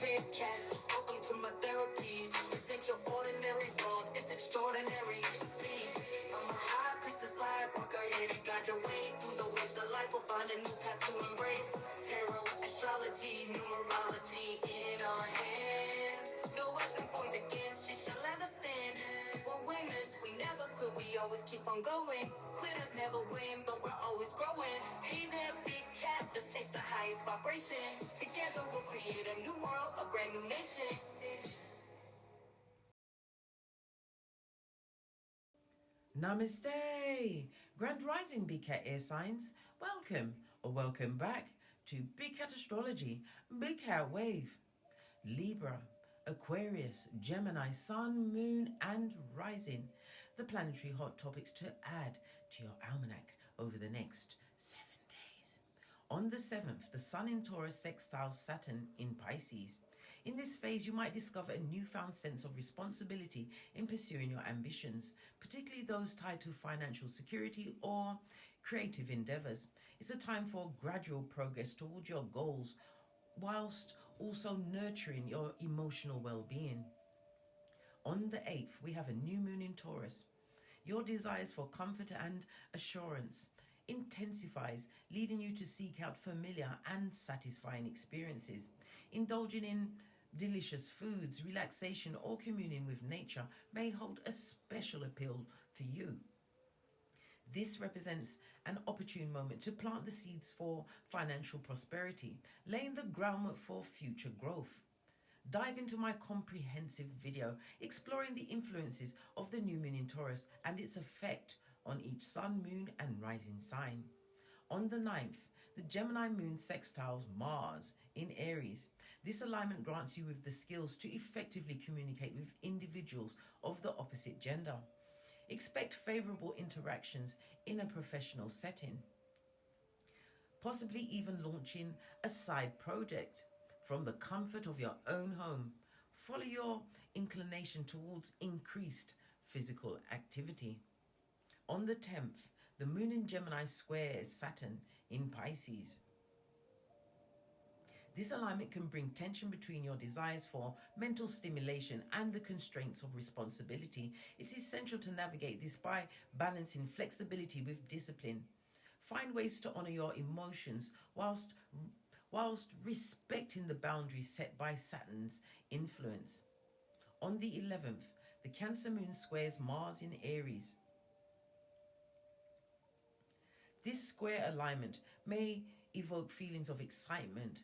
big cat. Welcome to my therapy. This ain't your ordinary world, it's extraordinary. See, I'm a high priestess lightworker, here to guide your way through the waves of life. We'll find a new path to embrace. Tarot, astrology, numerology in our hands. No weapon formed against you shall ever stand. We're winners, we never quit, we always keep on going. Quitters never win, but we're always growing. Hey there, big cat, let's chase the highest vibration. Together we'll create a new world, a brand new nation. Namaste! Grand Rising Big Cat Air Signs. Welcome or welcome back to Big Cat Astrology, Big Cat Wave. Libra, Aquarius, Gemini, Sun, Moon and Rising. The planetary hot topics to add to your almanac over the next 7 days. On the 7th, the Sun in Taurus sextiles Saturn in Pisces. In this phase, you might discover a newfound sense of responsibility in pursuing your ambitions, particularly those tied to financial security or creative endeavors. It's a time for gradual progress towards your goals, whilst also nurturing your emotional well-being. On the 8th, we have a new moon in Taurus. Your desires for comfort and assurance intensifies, leading you to seek out familiar and satisfying experiences. Indulging in delicious foods, relaxation or communing with nature may hold a special appeal for you. This represents an opportune moment to plant the seeds for financial prosperity, laying the groundwork for future growth. Dive into my comprehensive video exploring the influences of the new moon in Taurus and its effect on each sun, moon and rising sign. On the 9th, the Gemini moon sextiles Mars in Aries. This alignment grants you with the skills to effectively communicate with individuals of the opposite gender. Expect favorable interactions in a professional setting, possibly even launching a side project from the comfort of your own home. Follow your inclination towards increased physical activity. On the 10th, the moon in Gemini squares Saturn in Pisces. This alignment can bring tension between your desires for mental stimulation and the constraints of responsibility. It's essential to navigate this by balancing flexibility with discipline. Find ways to honor your emotions whilst respecting the boundaries set by Saturn's influence. On the 11th, the Cancer moon squares Mars in Aries. This square alignment may evoke feelings of excitement,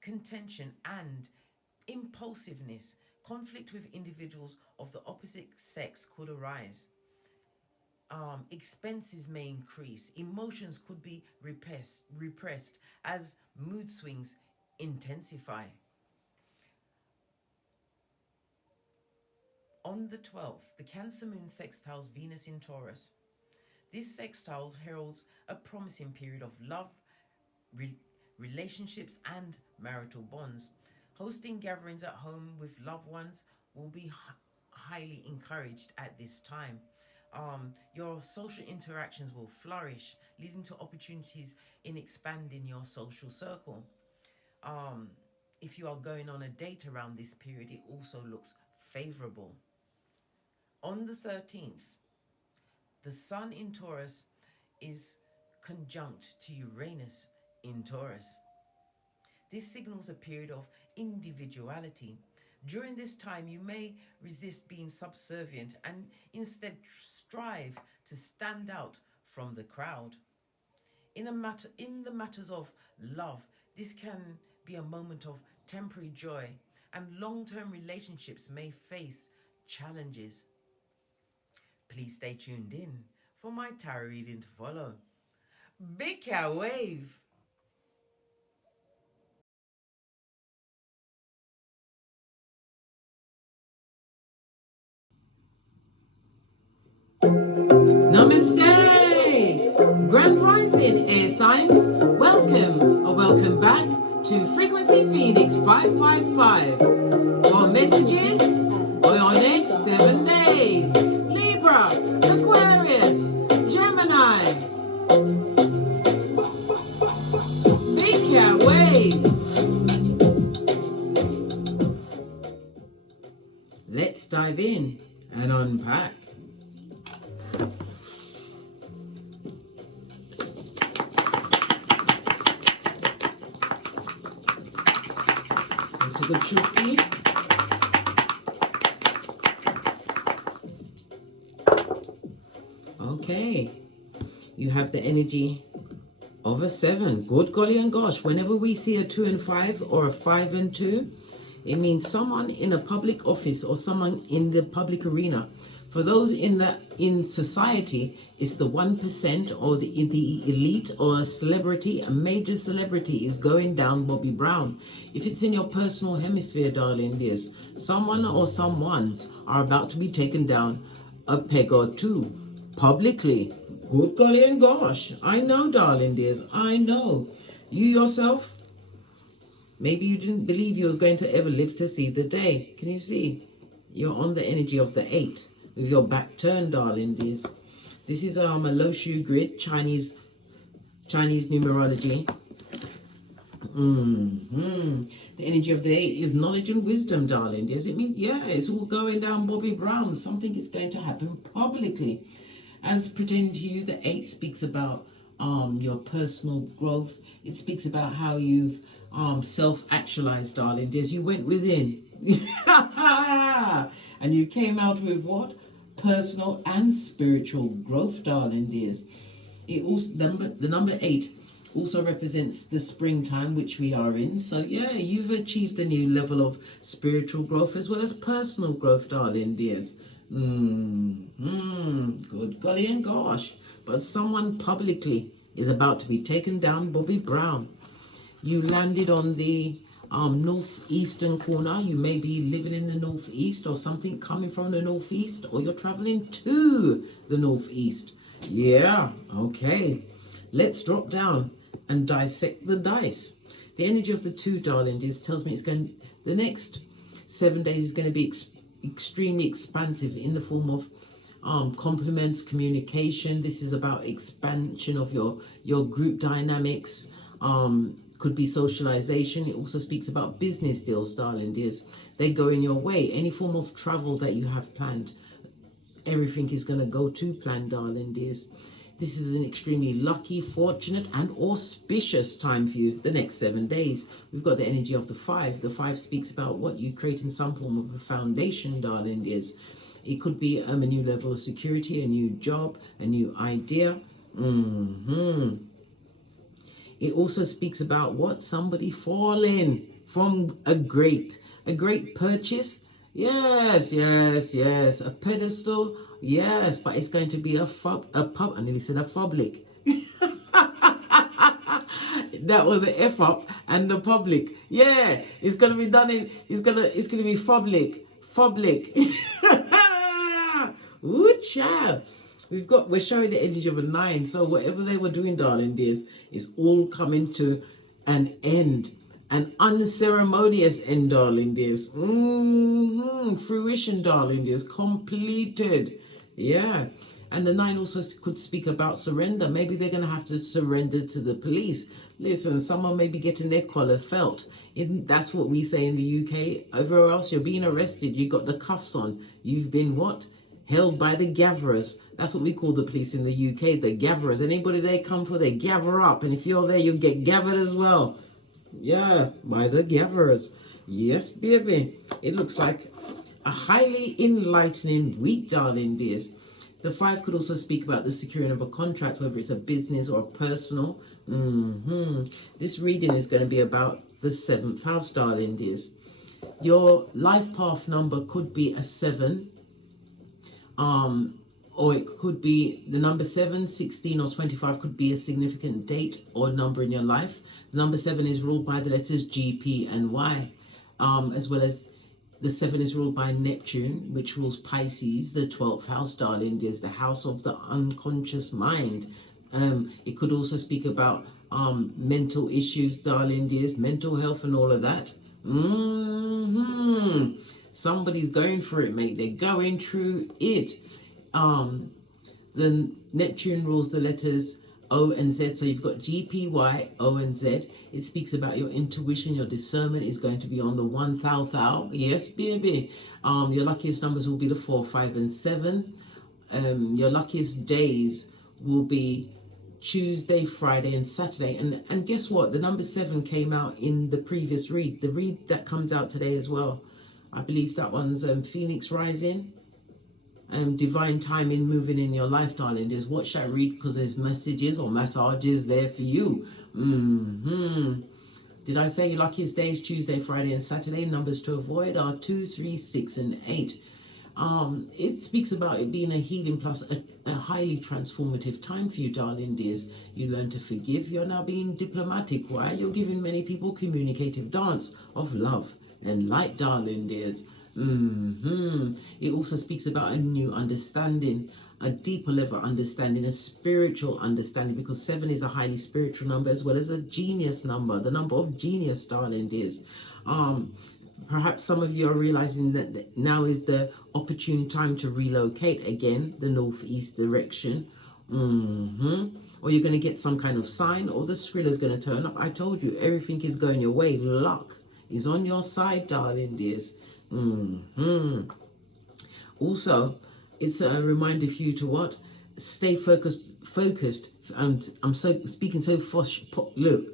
contention and impulsiveness. Conflict with individuals of the opposite sex could arise. Expenses may increase. Emotions could be repressed as mood swings intensify. On the 12th, the Cancer moon sextiles Venus in Taurus. This sextile heralds a promising period of love, relationships and marital bonds. Hosting gatherings at home with loved ones will be highly encouraged at this time. Your social interactions will flourish, leading to opportunities in expanding your social circle. If you are going on a date around this period, it also looks favorable. On the 13th, the Sun in Taurus is conjunct to Uranus in Taurus. This signals a period of individuality. During this time, you may resist being subservient and instead strive to stand out from the crowd. In the matters of love, this can be a moment of temporary joy, and long-term relationships may face challenges. Please stay tuned in for my tarot reading to follow. Big Cat Wave! Namaste! Grand Rising Air Signs, welcome or welcome back to Frequency Phoenix 555. Your messages for your next 7 days. Libra, Aquarius, Gemini. Big Cat Wave. dive in and unpack. Take a good chuffy. Okay, you have the energy of a 7. Good golly and gosh, whenever we see a 2 and 5 or a 5 and 2, it means someone in a public office or someone in the public arena. For those in society, it's the 1% or the elite or a celebrity, a major celebrity is going down Bobby Brown. If it's in your personal hemisphere, darling dears, someone or someones are about to be taken down a peg or two publicly. Good golly and gosh, I know, darling dears, I know. You yourself, maybe you didn't believe you was going to ever live to see the day. Can you see? You're on the energy of the 8 with your back turned, darling dears. This is a low shoe grid, Chinese numerology. The energy of the 8 is knowledge and wisdom, darling dears. It means, yeah, it's all going down Bobby Brown. Something is going to happen publicly. As pertaining to you, the 8 speaks about your personal growth. It speaks about how you've self-actualized, darling dears. You went within. And you came out with what? Personal and spiritual growth, darling dears. It also, the number 8 also represents the springtime which we are in. So yeah, you've achieved a new level of spiritual growth as well as personal growth, darling dears. Good golly and gosh. But someone publicly is about to be taken down Bobby Brown. You landed on the northeastern corner. You may be living in the northeast or something coming from the northeast, or you're traveling to the northeast. Yeah, okay. Let's drop down and dissect the dice. The energy of the 2, darling dears, tells me it's going, the next 7 days is going to be extremely expansive in the form of compliments, communication. This is about expansion of your group dynamics. Could be socialization. It also speaks about business deals, darling dears. They go in your way. Any form of travel that you have planned, everything is going to go to plan, darling dears. This is an extremely lucky, fortunate and auspicious time for you the next 7 days. We've got the energy of the 5. The 5 speaks about what you create in some form of a foundation, darling dears. It could be a new level of security, a new job, a new idea. It also speaks about what? Somebody falling from a great purchase. Yes. A pedestal. Yes, but it's going to be a pub. I nearly said a public. That was an F up and the public. Yeah, it's gonna be done in. It's gonna be public. Ooh, child. We're showing the energy of a 9. So whatever they were doing, darling dears, is all coming to an end. An unceremonious end, darling dears. Fruition, darling dears. Completed. Yeah. And the 9 also could speak about surrender. Maybe they're going to have to surrender to the police. Listen, someone may be getting their collar felt. That's what we say in the UK. Everywhere else, you're being arrested. You got the cuffs on. You've been what? Held by the gatherers. That's what we call the police in the UK, the gatherers. Anybody they come for, they gather up. And if you're there, you get gathered as well. Yeah, by the gatherers. Yes, baby. It looks like a highly enlightening week, darling dears. The 5 could also speak about the securing of a contract, whether it's a business or a personal. This reading is going to be about the 7th house, darling dears. Your life path number could be a 7. Or it could be the number 7, 16 or 25 could be a significant date or number in your life. The number 7 is ruled by the letters G, P and Y, as well as the 7 is ruled by Neptune, which rules Pisces, the 12th house, darling dears, the house of the unconscious mind. It could also speak about mental issues, darling dears, mental health and all of that. Somebody's going for it, mate. They're going through it. The Neptune rules the letters O and Z. So you've got GPY, O and Z. It speaks about your intuition, your discernment is going to be on the 1,000. Yes, baby. Your luckiest numbers will be the 4, 5, and 7. Your luckiest days will be Tuesday, Friday, and Saturday. And guess what? The number 7 came out in the previous read. The read that comes out today as well. I believe that one's Phoenix Rising. Divine timing moving in your life, darling. Just watch that read because there's messages or massages there for you. Did I say your luckiest days Tuesday, Friday, and Saturday? Numbers to avoid are 2, 3, 6, and 8. It speaks about it being a healing plus a highly transformative time for you, darling dears. You learn to forgive. You're now being diplomatic. Why? You're giving many people communicative dance of love and light, darling dears. It also speaks about a new understanding, a deeper level understanding, a spiritual understanding, because 7 is a highly spiritual number as well as a genius number, the number of genius, darling dears. Perhaps some of you are realizing that now is the opportune time to relocate again, the northeast direction. Or you're going to get some kind of sign, or the Skriller's going to turn up. I told you, everything is going your way. Luck is on your side, darling dears. Also, it's a reminder for you to what? Stay focused. And I'm so speaking so fosh. Look.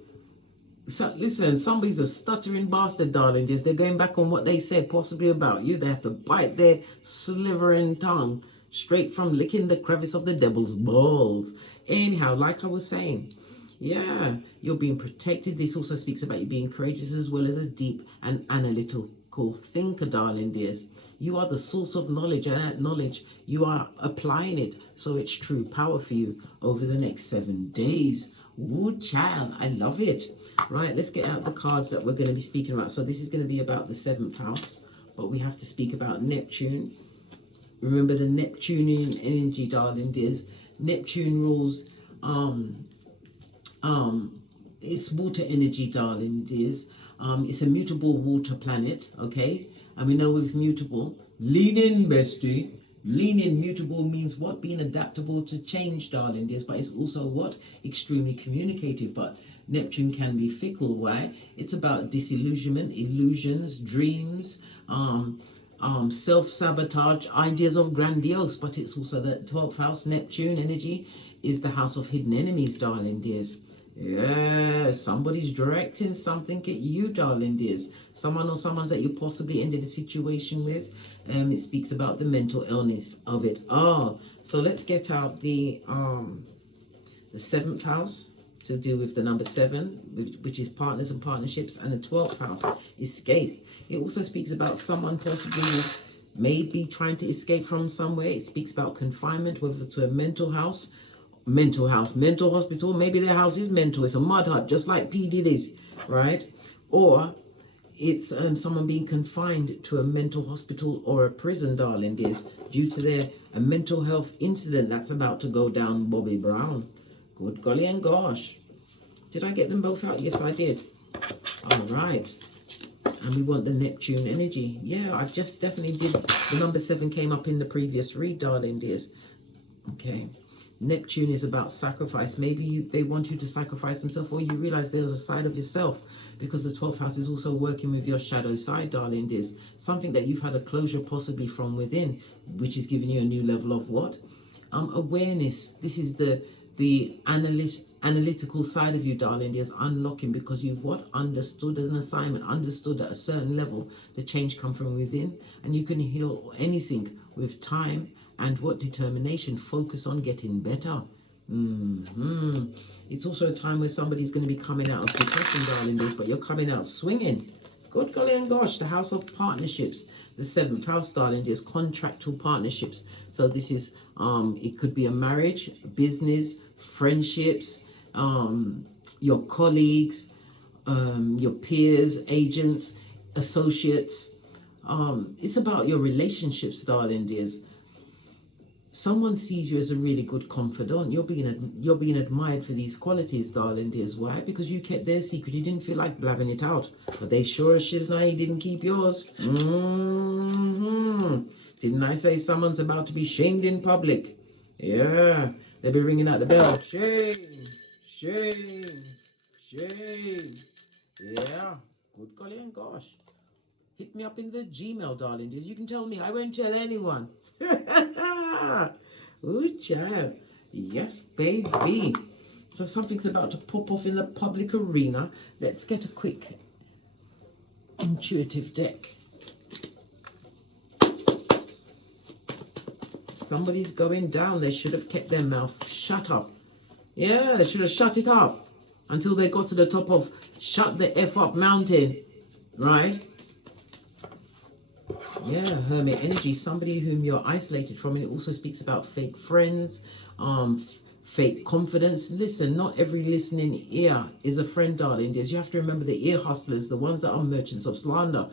So, listen, somebody's a stuttering bastard, darling. Just they're going back on what they said, possibly about you. They have to bite their slivering tongue straight from licking the crevice of the devil's balls. Anyhow, like I was saying, yeah, you're being protected. This also speaks about you being courageous as well as a deep and analytical thinker, darling dears. You are the source of knowledge, and that knowledge, you are applying it. So it's true power for you over the next 7 days. Woo, child, I love it. Right, let's get out the cards that we're going to be speaking about. So this is going to be about the 7th house, but we have to speak about Neptune. Remember the Neptunian energy, darling dears. Neptune rules, it's water energy, darling dears. It's a mutable water planet, okay? And we know with mutable, lean in, bestie. Lean in, mutable means what? Being adaptable to change, darling dears. But it's also what? Extremely communicative. But Neptune can be fickle. Why? It's about disillusionment, illusions, dreams, self-sabotage, ideas of grandiose. But it's also the 12th house, Neptune energy, is the house of hidden enemies, darling dears. Yeah, somebody's directing something at you, darling dears. Someone or someone's that you possibly ended a situation with. It speaks about the mental illness of it all. So let's get out the 7th house to do with the number 7, which is partners and partnerships, and the 12th house, escape. It also speaks about someone possibly maybe trying to escape from somewhere. It speaks about confinement, whether to a mental hospital. Maybe their house is mental. It's a mud hut, just like P. Diddy's, right? Or it's someone being confined to a mental hospital or a prison, darling dears, due to a mental health incident that's about to go down, Bobby Brown. Good golly and gosh. Did I get them both out? Yes, I did. All right. And we want the Neptune energy. Yeah, I just definitely did. The number 7 came up in the previous read, darling dears. Okay. Neptune is about sacrifice. Maybe they want you to sacrifice themselves, or you realize there's a side of yourself, because the 12th house is also working with your shadow side, darling dears. Something that you've had a closure possibly from within, which is giving you a new level of what? Awareness. This is the analytical side of you, darling dears, unlocking, because you've what? Understood an assignment, understood at a certain level the change come from within, and you can heal anything with time and what? Determination. Focus on getting better. It's also a time where somebody's going to be coming out of depression, darling dears, but you're coming out swinging. Good golly and gosh, the house of partnerships, the 7th house, darling dears, contractual partnerships. So this is, it could be a marriage, business, friendships, your colleagues, your peers, agents, associates. It's about your relationships, darling dears. Someone sees you as a really good confidant. You're being admired for these qualities, darling dears. Why? Because you kept their secret. You didn't feel like blabbing it out. But they sure as shiz now you didn't keep yours. Didn't I say someone's about to be shamed in public? Yeah. They'll be ringing out the bell. Shame, shame, shame. Yeah, good golly and gosh. Hit me up in the Gmail, darling. You can tell me. I won't tell anyone. Ooh, child. Yes, baby. So something's about to pop off in the public arena. Let's get a quick intuitive deck. Somebody's going down. They should have kept their mouth shut up. Yeah, they should have shut it up until they got to the top of shut the F up mountain. Right? Yeah, Hermit energy, somebody whom you're isolated from. And it also speaks about fake friends, fake confidence. Listen, not every listening ear is a friend, darling. You have to remember the ear hustlers, the ones that are merchants of slander.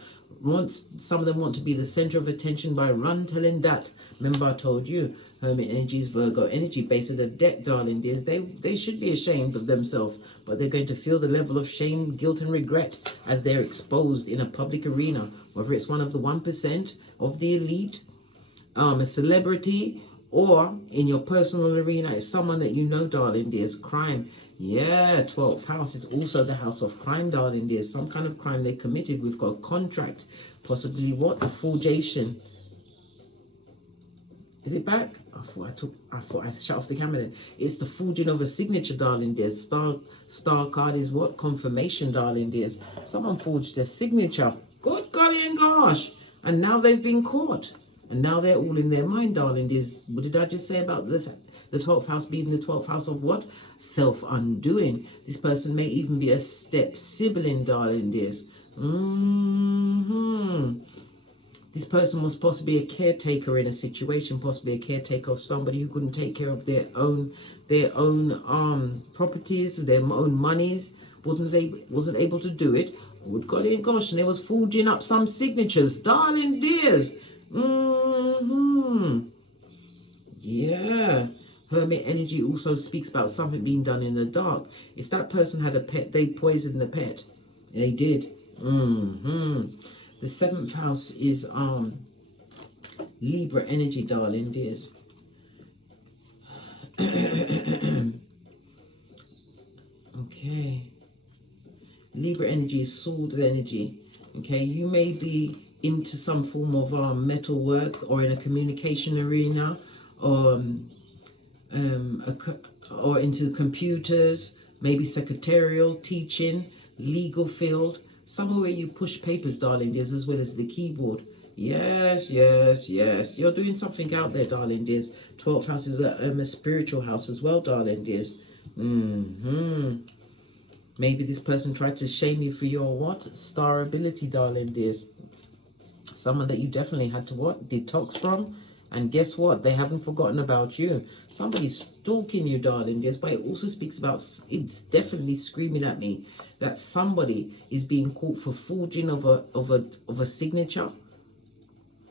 Some of them want to be the center of attention by run telling that. Remember I told you, Hermit energy is Virgo energy, base of the deck, darling dears. They should be ashamed of themselves, but they're going to feel the level of shame, guilt and regret as they're exposed in a public arena, whether it's one of the 1% of the elite, a celebrity, or in your personal arena, it's someone that you know, darling dears. Crime. Yeah, 12th house is also the house of crime, darling dears. Some kind of crime they committed. We've got contract, possibly what? The forgation. Is it back? I thought I shut off the camera then. It's the forging of a signature, darling dears. Star card is what? Confirmation, darling dears. Someone forged their signature. Good golly and gosh. And now they've been caught. And now they're all in their mind, darling dears. What did I just say about this? The 12th house being the 12th house of what? Self-undoing. This person may even be a step sibling, darling dears. This person was possibly a caretaker in a situation, possibly a caretaker of somebody who couldn't take care of their own properties, their own monies, wasn't able to do it. Good golly and gosh, and they was forging up some signatures, darling dears. Yeah. Hermit energy also speaks about something being done in the dark. If that person had a pet, they poisoned the pet. They did. The 7th house is Libra energy, darling dears. Okay. Libra energy is sword energy. Okay, you may be into some form of metal work or in a communication arena, or into computers, maybe secretarial, teaching, legal field, somewhere where you push papers, darling dears, as well as the keyboard. Yes. You're doing something out there, darling dears. 12th house is a spiritual house as well, darling dears. Maybe this person tried to shame you for your what? Star ability, darling dears. Someone that you definitely had to what? Detox from. And guess what? They haven't forgotten about you. Somebody's stalking you, darling dears. But it also speaks about, it's definitely screaming at me that somebody is being caught for forging of a signature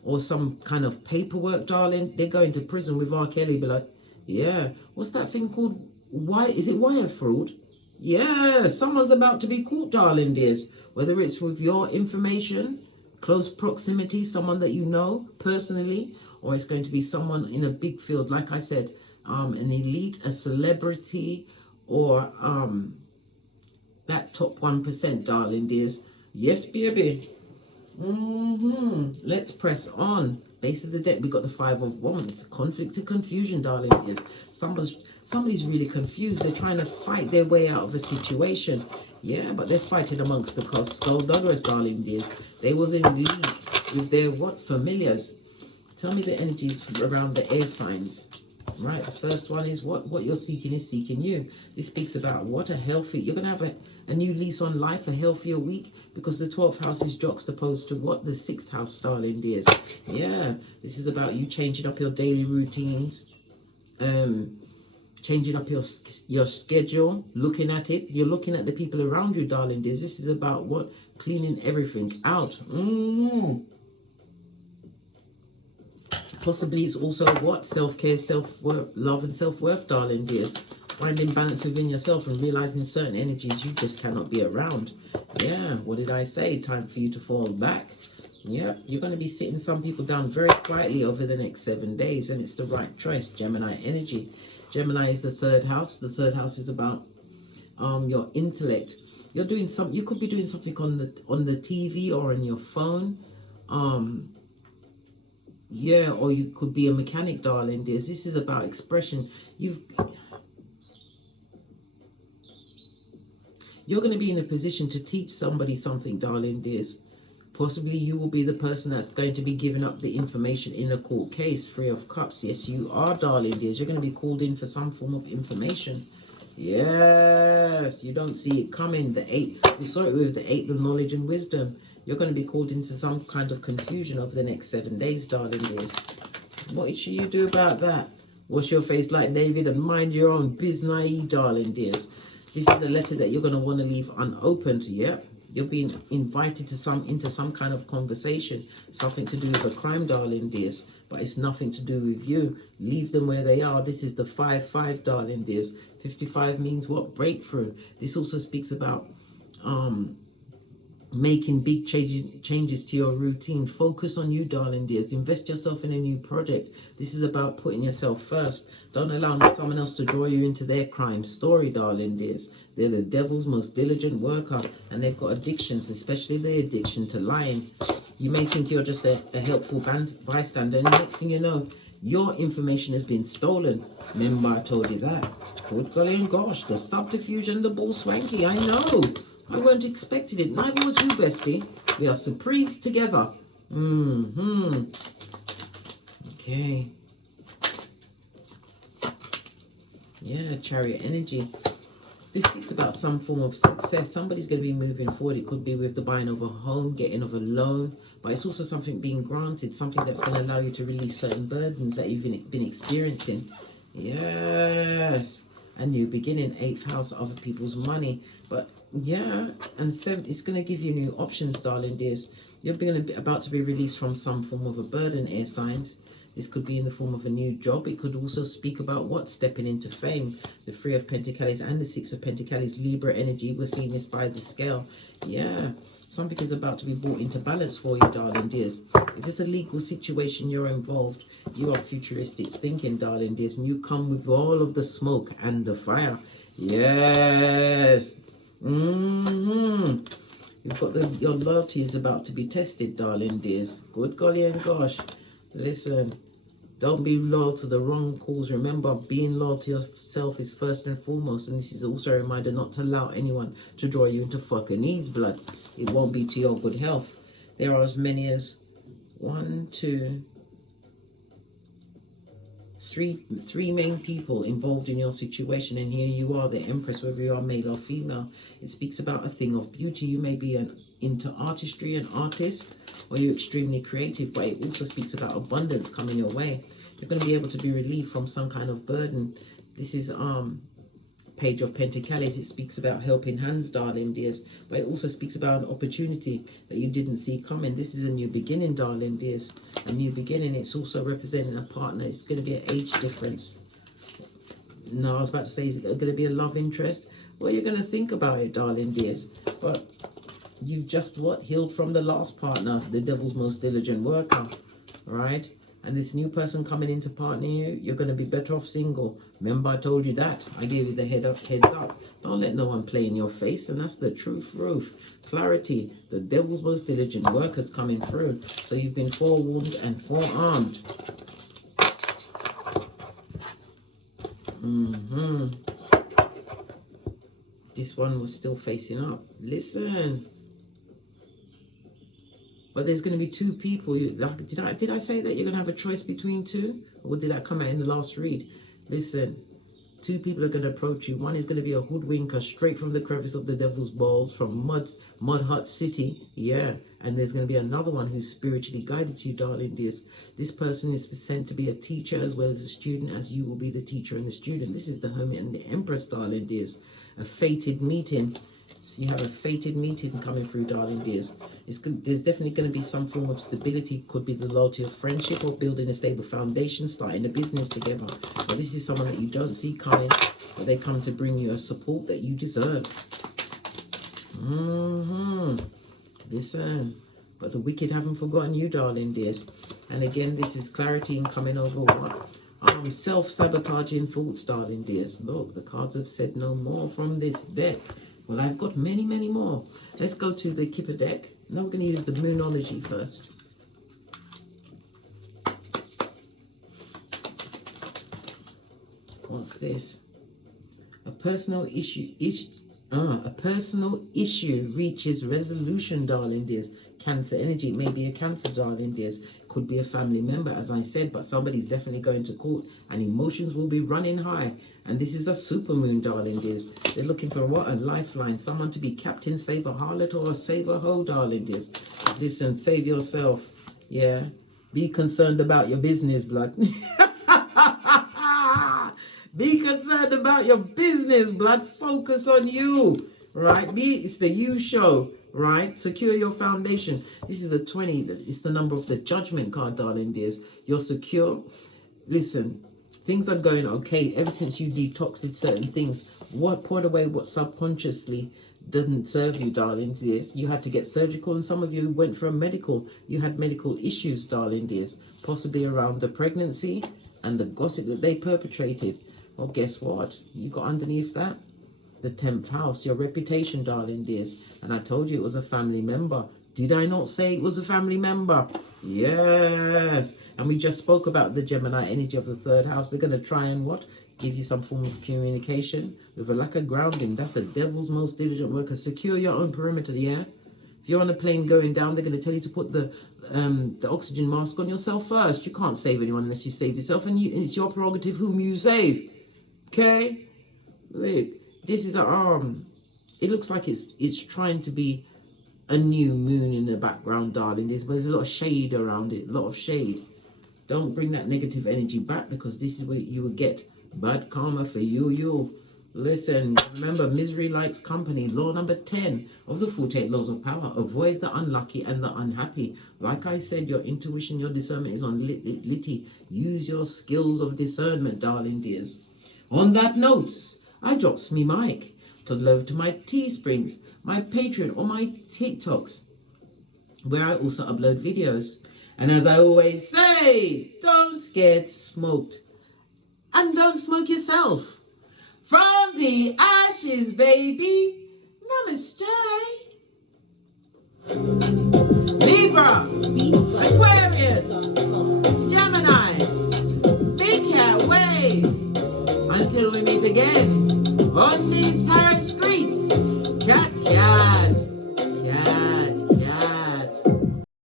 or some kind of paperwork, darling. They're going to prison with R. Kelly blood. Yeah. What's that thing called? Is it wire fraud? Yeah. Someone's about to be caught, darling dears. Whether it's with your information, close proximity, someone that you know personally, or it's going to be someone in a big field, like I said, an elite, a celebrity, or that top 1%, darling dears. Yes, baby. Let's press on. Base of the deck, we got the 5 of Wands. Conflict and confusion, darling dears. Somebody's really confused. They're trying to fight their way out of a situation. Yeah, but they're fighting amongst the skullduggerers, darling dears. They was in league with their what? Familiars. Tell me the energies around the air signs. Right, the first one is what you're seeking is seeking you. This speaks about what a healthy, you're going to have a new lease on life, a healthier week, because the 12th house is juxtaposed to what? The 6th house, darling dears. Yeah, this is about you changing up your daily routines, changing up your schedule, looking at it. You're looking at the people around you, darling dears. This is about what? Cleaning everything out. Possibly it's also what? Self-care, self-worth, love and self-worth, darling dears. Finding balance within yourself and realizing certain energies you just cannot be around. Yeah, what did I say? Time for you to fall back. Yep, you're going to be sitting some people down very quietly over the next 7 days, and it's the right choice. Gemini energy. Gemini is the third house. The third house is about your intellect. You're doing some. You could be doing something on the TV or on your phone. Yeah, or you could be a mechanic, darling dears. This is about expression. You're going to be in a position to teach somebody something, darling dears. Possibly you will be the person that's going to be giving up the information in a court case. 3 of Cups. Yes, you are, darling dears. You're going to be called in for some form of information. Yes, you don't see it coming. The 8, we saw it with the 8, the knowledge and wisdom. You're going to be called into some kind of confusion over the next 7 days, darling dears. What should you do about that? Wash your face like David and mind your own business, darling dears. This is a letter that you're going to want to leave unopened. Yeah, you're being invited to into some kind of conversation, something to do with a crime, darling dears, but it's nothing to do with you. Leave them where they are. This is the 5-5, darling dears. 55 means what? Breakthrough. This also speaks about making big changes to your routine. Focus on you, darling dears. Invest yourself in a new project. This is about putting yourself first. Don't allow someone else to draw you into their crime story, darling dears. They're the devil's most diligent worker, and they've got addictions, especially the addiction to lying. You may think you're just a helpful bystander, and the next thing you know, your information has been stolen. Remember I told you that. Good golly and gosh, the subterfuge and the bull swanky, I know. I weren't expecting it. Neither was you, bestie. We are surprised together. Okay. Yeah, Chariot energy. This speaks about some form of success. Somebody's going to be moving forward. It could be with the buying of a home, getting of a loan, but it's also something being granted, something that's going to allow you to release certain burdens that you've been experiencing. Yes. A new beginning, 8th house, other people's money. But yeah, and 7th, it's going to give you new options, darling dears. You're about to be released from some form of a burden, air signs. This could be in the form of a new job. It could also speak about what? Stepping into fame. The 3 of Pentacles and the 6 of Pentacles, Libra energy. We're seeing this by the scale. Yeah, something is about to be brought into balance for you, darling dears. If it's a legal situation you're involved, you are futuristic thinking, darling dears, and you come with all of the smoke and the fire. Yes. You've got your loyalty is about to be tested, darling dears. Good golly and gosh. Listen, don't be loyal to the wrong cause. Remember, being loyal to yourself is first and foremost. And this is also a reminder not to allow anyone to draw you into fucking knees blood. It won't be to your good health. There are as many as 1, 2, 3 main people involved in your situation. And here you are, the Empress, whether you are male or female. It speaks about a thing of beauty. You may be into artistry, an artist, or you're extremely creative, but it also speaks about abundance coming your way. You're going to be able to be relieved from some kind of burden. This is Page of Pentacles. It speaks about helping hands, darling dears, but it also speaks about an opportunity that you didn't see coming. This is a new beginning, darling dears. A new beginning. It's also representing a partner. It's going to be an age difference. No, I was about to say, is it going to be a love interest? Well, you're going to think about it, darling dears, but you've just healed from the last partner, the devil's most diligent worker, right? And this new person coming in to partner you, you're going to be better off single. Remember I told you that. I gave you the heads up. Don't let no one play in your face. And that's the truth, roof. Clarity. The devil's most diligent workers coming through. So you've been forewarned and forearmed. This one was still facing up. Listen. But there's going to be 2 people. Did I say that you're going to have a choice between 2? Or did that come out in the last read? Listen, 2 people are going to approach you. One is going to be a hoodwinker straight from the crevice of the devil's balls from Mud Hut City. Yeah. And there's going to be another one who's spiritually guided to you, darling dears. This person is sent to be a teacher as well as a student, as you will be the teacher and the student. This is the Hermit and the Empress, darling dears. A fated meeting. So you have a fated meeting coming through, darling dears. There's definitely going to be some form of stability. Could be the loyalty of friendship or building a stable foundation, starting a business together. But this is someone that you don't see coming, but they come to bring you a support that you deserve. Listen, but the wicked haven't forgotten you, darling dears. And again, this is clarity in coming over what? Self-sabotaging thoughts, darling dears. Look, the cards have said no more from this deck. Well, I've got many, many more. Let's go to the Kipper deck. Now we're going to use the Moonology first. What's this? A personal issue reaches resolution, darling dears. Cancer energy. It may be a Cancer, darling dears. Could be a family member, as I said, but somebody's definitely going to court and emotions will be running high. And this is a super moon, darling dears. They're looking for what? A lifeline. Someone to be captain, save a harlot, or save a hoe, darling dears. Listen, save yourself. Yeah. Be concerned about your business, blood. Be concerned about your business, blood. Focus on you, right? It's the you show, right? Secure your foundation. This is the 20. It's the number of the Judgment card, darling dears. You're secure. Listen, things are going okay ever since you detoxed certain things. What poured away what subconsciously doesn't serve you, darling dears. You had to get surgical, and some of you went for a medical. You had medical issues, darling dears, possibly around the pregnancy and the gossip that they perpetrated. Well, guess what? You got underneath that the 10th house, your reputation, darling dears. And I told you it was a family member. Did I not say it was a family member? Yes. And we just spoke about the Gemini energy of the 3rd house. They're going to try and what? Give you some form of communication with a lack of grounding. That's the devil's most diligent worker. Secure your own perimeter, yeah? If you're on a plane going down, they're going to tell you to put the oxygen mask on yourself first. You can't save anyone unless you save yourself. And it's your prerogative whom you save. Okay? Look, this is a it looks like it's trying to be a new moon in the background, darling. There's a lot of shade around it, a lot of shade. Don't bring that negative energy back, because this is where you will get bad karma for you. Listen, remember, misery likes company. Law number 10 of the 48 laws of power. Avoid the unlucky and the unhappy. Like I said, your intuition, your discernment is on litty. Use your skills of discernment, darling dears. On that note, I drops me mic. Toddle over to my Teesprings, my Patreon, or my TikToks, where I also upload videos. And as I always say, don't get smoked. And don't smoke yourself. From the ashes, baby. Namaste.